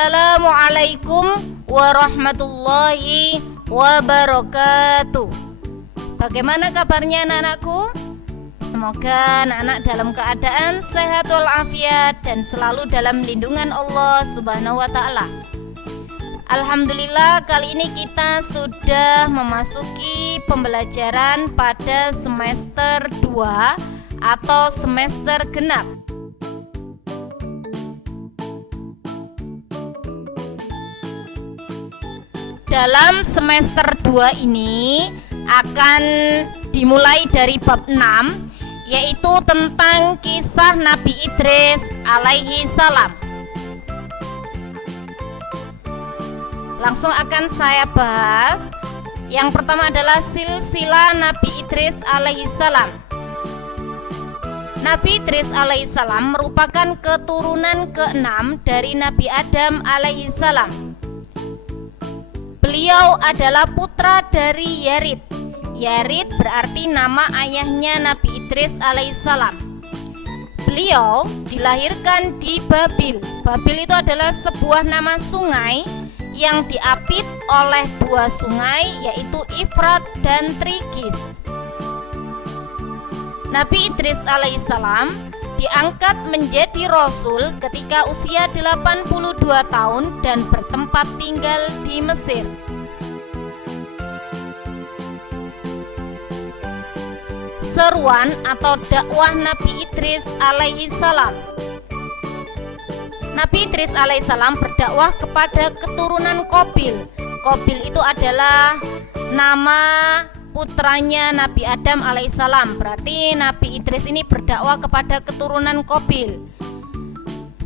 Assalamualaikum warahmatullahi wabarakatuh. Bagaimana kabarnya anak-anakku? Semoga anak-anak dalam keadaan sehat walafiat dan selalu dalam lindungan Allah Subhanahu wa ta'ala. Alhamdulillah, kali ini kita sudah memasuki pembelajaran pada semester 2 atau semester genap. Dalam semester 2 ini akan dimulai dari bab 6, yaitu tentang kisah Nabi Idris alaihi salam. Langsung akan saya bahas. Yang pertama adalah silsilah Nabi Idris alaihi salam. Nabi Idris alaihi salam merupakan keturunan ke-6 dari Nabi Adam alaihi salam. Beliau adalah putra dari Yarid. Yarid berarti nama ayahnya Nabi Idris alaihissalam. Beliau dilahirkan di Babil. Babil itu adalah sebuah nama sungai yang diapit oleh dua sungai, yaitu Ifrat dan Trigis. Nabi Idris alaihissalam diangkat menjadi Rasul ketika usia 82 tahun dan bertempat tinggal di Mesir. Seruan atau dakwah Nabi Idris alaihi salam. Nabi Idris alaihi salam berdakwah kepada keturunan Qabil. Qabil itu adalah nama putranya Nabi Adam alaihissalam. Berarti Nabi Idris ini berdakwah kepada keturunan Qabil.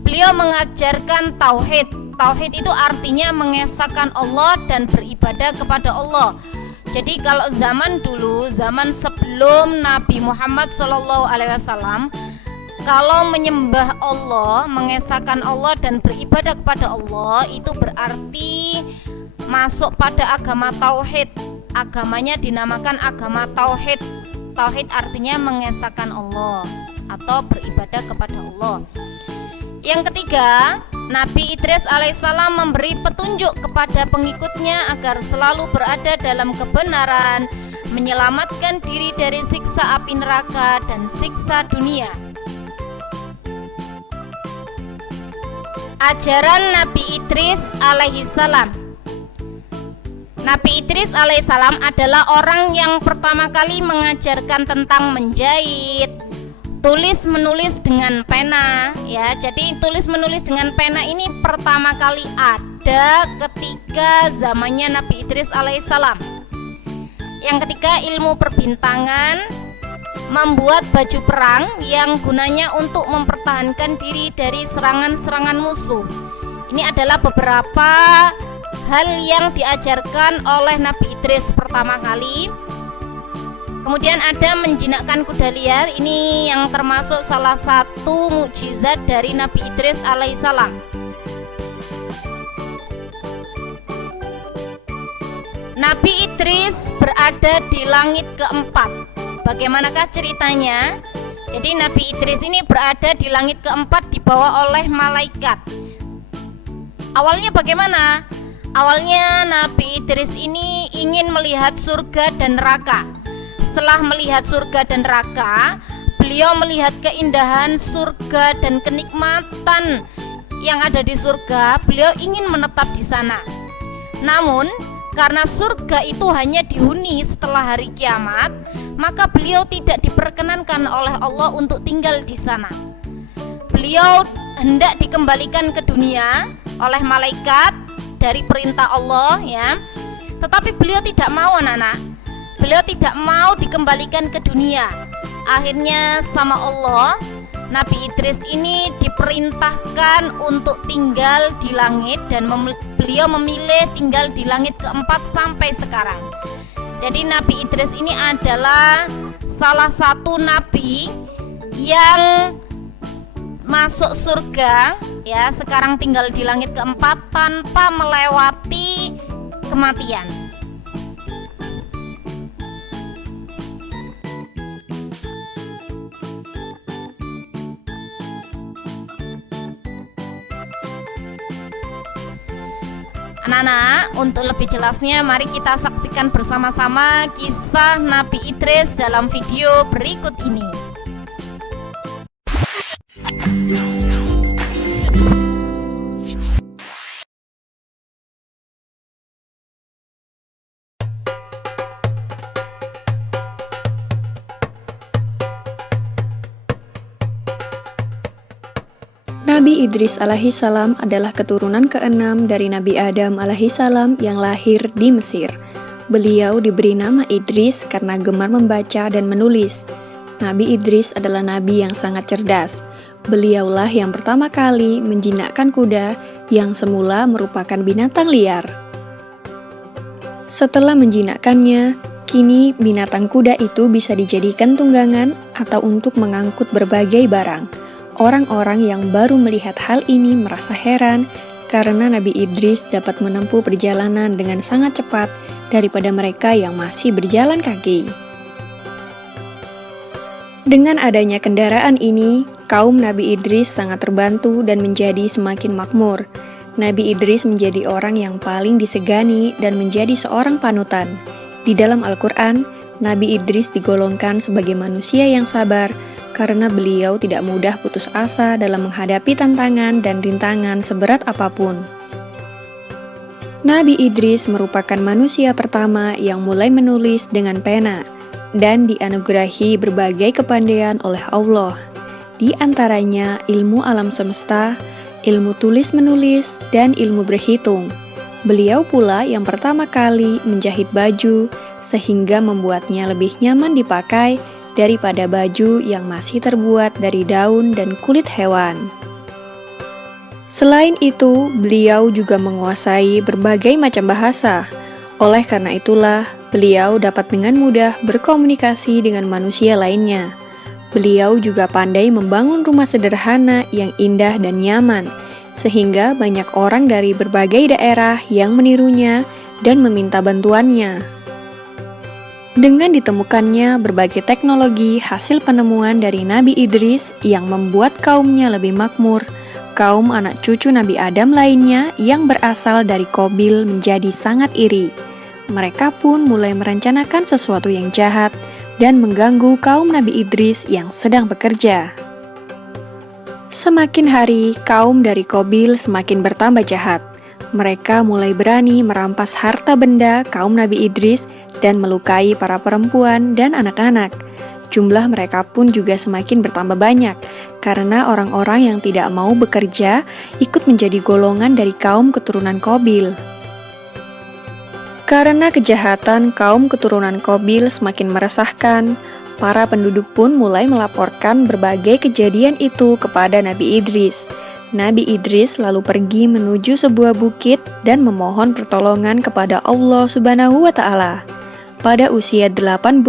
Beliau mengajarkan tauhid. Tauhid itu artinya mengesahkan Allah dan beribadah kepada Allah. Jadi kalau zaman dulu, zaman sebelum Nabi Muhammad SAW, kalau menyembah Allah, mengesahkan Allah dan beribadah kepada Allah, itu berarti masuk pada agama tauhid. Agamanya dinamakan agama tauhid. Tauhid artinya mengesahkan Allah atau beribadah kepada Allah. Yang ketiga, Nabi Idris alaihissalam memberi petunjuk kepada pengikutnya agar selalu berada dalam kebenaran, menyelamatkan diri dari siksa api neraka dan siksa dunia. Ajaran Nabi Idris alaihissalam. Nabi Idris alaihissalam adalah orang yang pertama kali mengajarkan tentang menjahit, tulis menulis dengan pena, ya. Jadi tulis menulis dengan pena ini pertama kali ada ketika zamannya Nabi Idris alaihissalam. Yang ketiga, ilmu perbintangan, membuat baju perang yang gunanya untuk mempertahankan diri dari serangan-serangan musuh. Ini adalah beberapa hal yang diajarkan oleh Nabi Idris pertama kali. Kemudian ada menjinakkan kuda liar. Ini yang termasuk salah satu mukjizat dari Nabi Idris alaihissalam. Nabi Idris berada di langit keempat. Bagaimanakah ceritanya? Jadi Nabi Idris ini berada di langit keempat dibawa oleh malaikat. Awalnya bagaimana? Awalnya Nabi Idris ini ingin melihat surga dan neraka. Setelah melihat surga dan neraka, beliau melihat keindahan surga dan kenikmatan yang ada di surga. Beliau ingin menetap di sana. Namun, karena surga itu hanya dihuni setelah hari kiamat, maka beliau tidak diperkenankan oleh Allah untuk tinggal di sana. Beliau hendak dikembalikan ke dunia oleh malaikat dari perintah Allah, ya. Tetapi beliau tidak mau, anak-anak. Beliau tidak mau dikembalikan ke dunia. Akhirnya sama Allah, Nabi Idris ini diperintahkan untuk tinggal di langit dan beliau memilih tinggal di langit keempat sampai sekarang. Jadi Nabi Idris ini adalah salah satu nabi yang masuk surga, ya, sekarang tinggal di langit keempat tanpa melewati kematian. Anak-anak, untuk lebih jelasnya mari kita saksikan bersama-sama kisah Nabi Idris dalam video berikut ini. Nabi Idris alaihissalam adalah keturunan ke-6 dari Nabi Adam alaihissalam yang lahir di Mesir. Beliau diberi nama Idris karena gemar membaca dan menulis. Nabi Idris adalah nabi yang sangat cerdas. Beliaulah yang pertama kali menjinakkan kuda yang semula merupakan binatang liar. Setelah menjinakkannya, kini binatang kuda itu bisa dijadikan tunggangan atau untuk mengangkut berbagai barang. Orang-orang yang baru melihat hal ini merasa heran karena Nabi Idris dapat menempuh perjalanan dengan sangat cepat daripada mereka yang masih berjalan kaki. Dengan adanya kendaraan ini, kaum Nabi Idris sangat terbantu dan menjadi semakin makmur. Nabi Idris menjadi orang yang paling disegani dan menjadi seorang panutan. Di dalam Al-Quran, Nabi Idris digolongkan sebagai manusia yang sabar karena beliau tidak mudah putus asa dalam menghadapi tantangan dan rintangan seberat apapun. Nabi Idris merupakan manusia pertama yang mulai menulis dengan pena dan dianugerahi berbagai kepandaian oleh Allah. Di antaranya ilmu alam semesta, ilmu tulis-menulis, dan ilmu berhitung. Beliau pula yang pertama kali menjahit baju sehingga membuatnya lebih nyaman dipakai daripada baju yang masih terbuat dari daun dan kulit hewan. Selain itu, beliau juga menguasai berbagai macam bahasa. Oleh karena itulah, beliau dapat dengan mudah berkomunikasi dengan manusia lainnya. Beliau juga pandai membangun rumah sederhana yang indah dan nyaman, sehingga banyak orang dari berbagai daerah yang menirunya dan meminta bantuannya. Dengan ditemukannya berbagai teknologi hasil penemuan dari Nabi Idris yang membuat kaumnya lebih makmur, kaum anak cucu Nabi Adam lainnya yang berasal dari Qabil menjadi sangat iri. Mereka pun mulai merencanakan sesuatu yang jahat dan mengganggu kaum Nabi Idris yang sedang bekerja. Semakin hari, kaum dari Qabil semakin bertambah jahat. Mereka mulai berani merampas harta benda kaum Nabi Idris dan melukai para perempuan dan anak-anak. Jumlah mereka pun juga semakin bertambah banyak, karena orang-orang yang tidak mau bekerja ikut menjadi golongan dari kaum keturunan Qabil. Karena kejahatan kaum keturunan Qabil semakin meresahkan, para penduduk pun mulai melaporkan berbagai kejadian itu kepada Nabi Idris. Nabi Idris lalu pergi menuju sebuah bukit dan memohon pertolongan kepada Allah Subhanahu wa Ta'ala. Pada usia 82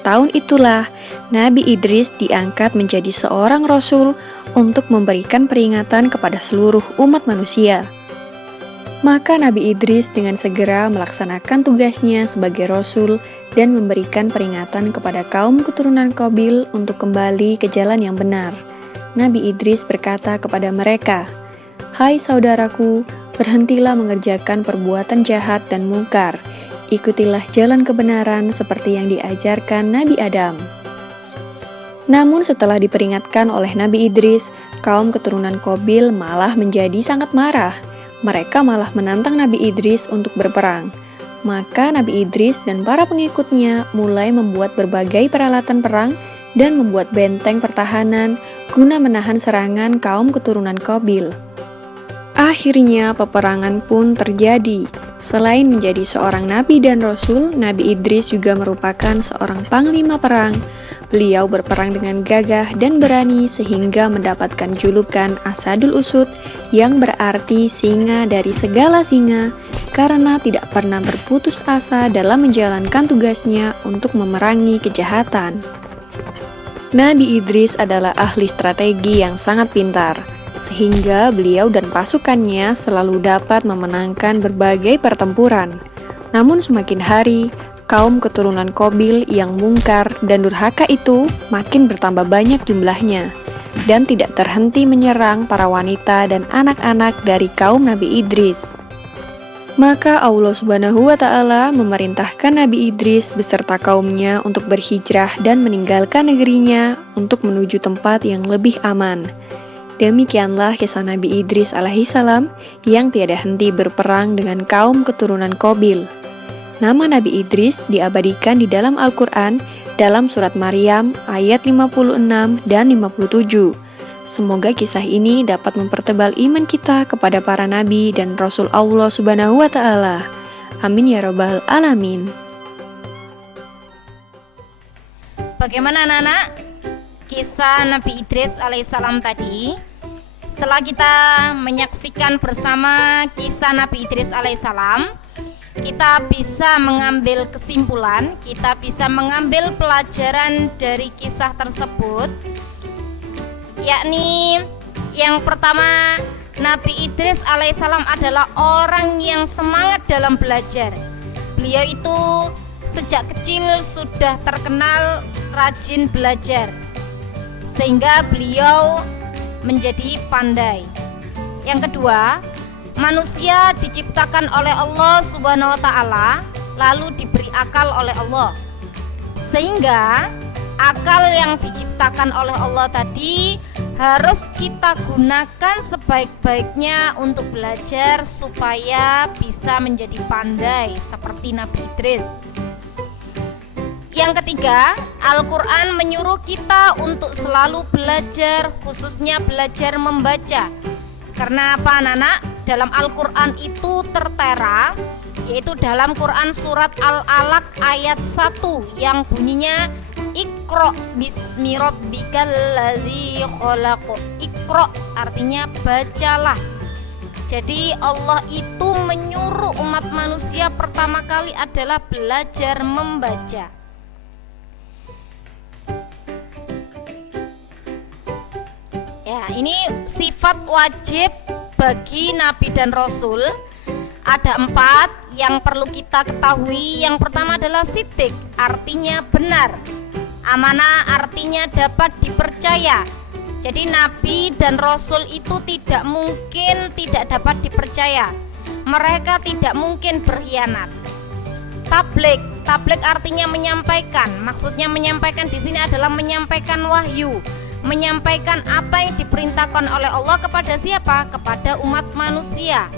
tahun itulah, Nabi Idris diangkat menjadi seorang rasul untuk memberikan peringatan kepada seluruh umat manusia. Maka Nabi Idris dengan segera melaksanakan tugasnya sebagai rasul dan memberikan peringatan kepada kaum keturunan Qabil untuk kembali ke jalan yang benar. Nabi Idris berkata kepada mereka, "Hai saudaraku, berhentilah mengerjakan perbuatan jahat dan mungkar. Ikutilah jalan kebenaran seperti yang diajarkan Nabi Adam." Namun setelah diperingatkan oleh Nabi Idris, kaum keturunan Qabil malah menjadi sangat marah. Mereka malah menantang Nabi Idris untuk berperang. Maka Nabi Idris dan para pengikutnya mulai membuat berbagai peralatan perang dan membuat benteng pertahanan guna menahan serangan kaum keturunan Qabil. Akhirnya peperangan pun terjadi. Selain menjadi seorang nabi dan rasul, Nabi Idris juga merupakan seorang panglima perang. Beliau berperang dengan gagah dan berani sehingga mendapatkan julukan Asadul Usud yang berarti singa dari segala singa karena tidak pernah berputus asa dalam menjalankan tugasnya untuk memerangi kejahatan. Nabi Idris adalah ahli strategi yang sangat pintar, sehingga beliau dan pasukannya selalu dapat memenangkan berbagai pertempuran. Namun semakin hari, kaum keturunan Qabil yang mungkar dan durhaka itu makin bertambah banyak jumlahnya, dan tidak terhenti menyerang para wanita dan anak-anak dari kaum Nabi Idris. Maka Allah Subhanahu wa Ta'ala memerintahkan Nabi Idris beserta kaumnya untuk berhijrah dan meninggalkan negerinya untuk menuju tempat yang lebih aman. Demikianlah kisah Nabi Idris alaihissalam yang tiada henti berperang dengan kaum keturunan Qabil. Nama Nabi Idris diabadikan di dalam Al-Quran dalam surat Maryam ayat 56 dan 57. Semoga kisah ini dapat mempertebal iman kita kepada para nabi dan Rasul Allah Subhanahu wa Ta'ala. Amin ya Rabbal Alamin. Bagaimana anak-anak kisah Nabi Idris alaihissalam tadi? Setelah kita menyaksikan bersama kisah Nabi Idris alaihissalam, kita bisa mengambil kesimpulan, kita bisa mengambil pelajaran dari kisah tersebut, yakni yang pertama, Nabi Idris alaihissalam adalah orang yang semangat dalam belajar. Beliau itu sejak kecil sudah terkenal rajin belajar, sehingga beliau menjadi pandai. Yang kedua, manusia diciptakan oleh Allah Subhanahu wa Ta'ala, lalu diberi akal oleh Allah, sehingga akal yang diciptakan oleh Allah tadi harus kita gunakan sebaik-baiknya untuk belajar supaya bisa menjadi pandai seperti Nabi Idris. Yang ketiga, Al-Quran menyuruh kita untuk selalu belajar, khususnya belajar membaca. Karena apa anak-anak? Dalam Al-Quran itu tertera, yaitu dalam Quran surat Al-Alaq ayat 1 yang bunyinya Iqra bismi rabbikal ladzi khalaq. Iqra artinya bacalah. Jadi Allah itu menyuruh umat manusia pertama kali adalah belajar membaca. Ya, ini sifat wajib bagi Nabi dan Rasul. Ada 4 yang perlu kita ketahui. Yang pertama adalah sidik, artinya benar. Amanah artinya dapat dipercaya. Jadi Nabi dan Rasul itu tidak mungkin tidak dapat dipercaya. Mereka tidak mungkin berkhianat. Tabligh, tabligh artinya menyampaikan. Maksudnya menyampaikan di sini adalah menyampaikan wahyu, menyampaikan apa yang diperintahkan oleh Allah kepada siapa? Kepada umat manusia.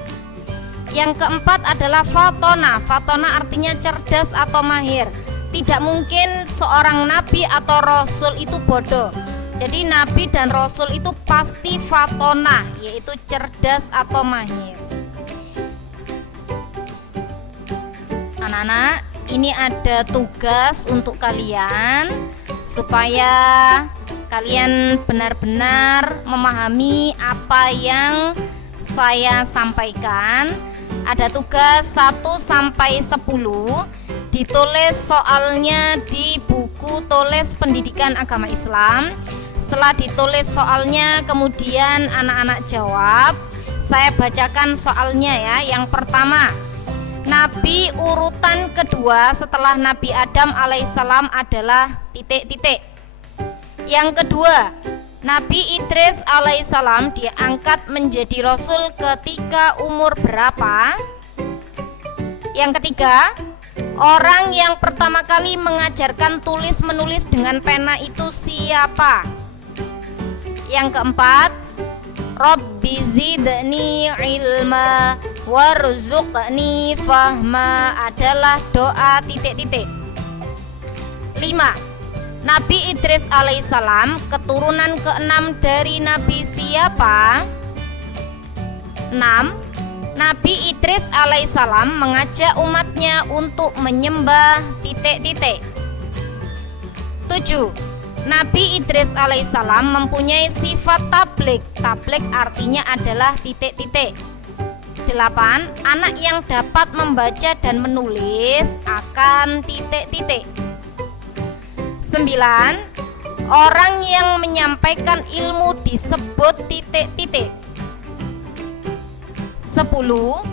Yang keempat adalah fatona. Fatona artinya cerdas atau mahir. Tidak mungkin seorang nabi atau rasul itu bodoh. Jadi nabi dan rasul itu pasti fatona, yaitu cerdas atau mahir. Anak-anak, ini ada tugas untuk kalian supaya kalian benar-benar memahami apa yang saya sampaikan. Ada tugas 1 sampai 10. Ditulis soalnya di buku tulis pendidikan agama Islam. Setelah ditulis soalnya, kemudian anak-anak jawab. Saya bacakan soalnya ya. Yang pertama, Nabi urutan kedua setelah Nabi Adam alaihissalam adalah titik-titik. Yang kedua, Nabi Idris alaihissalam diangkat menjadi Rasul ketika umur berapa? Yang ketiga, orang yang pertama kali mengajarkan tulis menulis dengan pena itu siapa? Yang keempat, Rabbi zidni ilma warzuqni fahma adalah doa titik-titik. 5. Nabi Idris alaihissalam keturunan ke-6 dari Nabi siapa? 6. Nabi Idris alaihissalam mengajak umatnya untuk menyembah titik-titik. 7. Nabi Idris alaihissalam mempunyai sifat tabligh. Tabligh artinya adalah titik-titik. 8. Anak yang dapat membaca dan menulis akan titik-titik. 9. Orang yang menyampaikan ilmu disebut titik-titik. 10.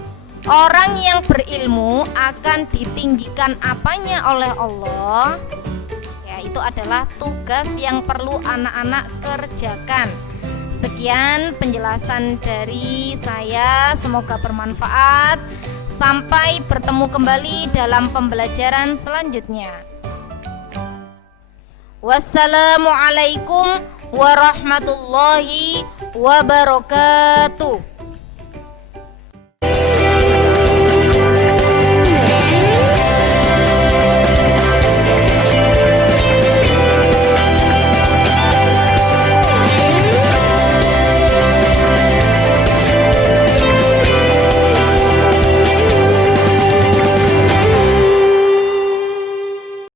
Orang yang berilmu akan ditinggikan apanya oleh Allah. Ya, itu adalah tugas yang perlu anak-anak kerjakan. Sekian penjelasan dari saya, semoga bermanfaat. Sampai bertemu kembali dalam pembelajaran selanjutnya. Wassalamualaikum warahmatullahi wabarakatuh.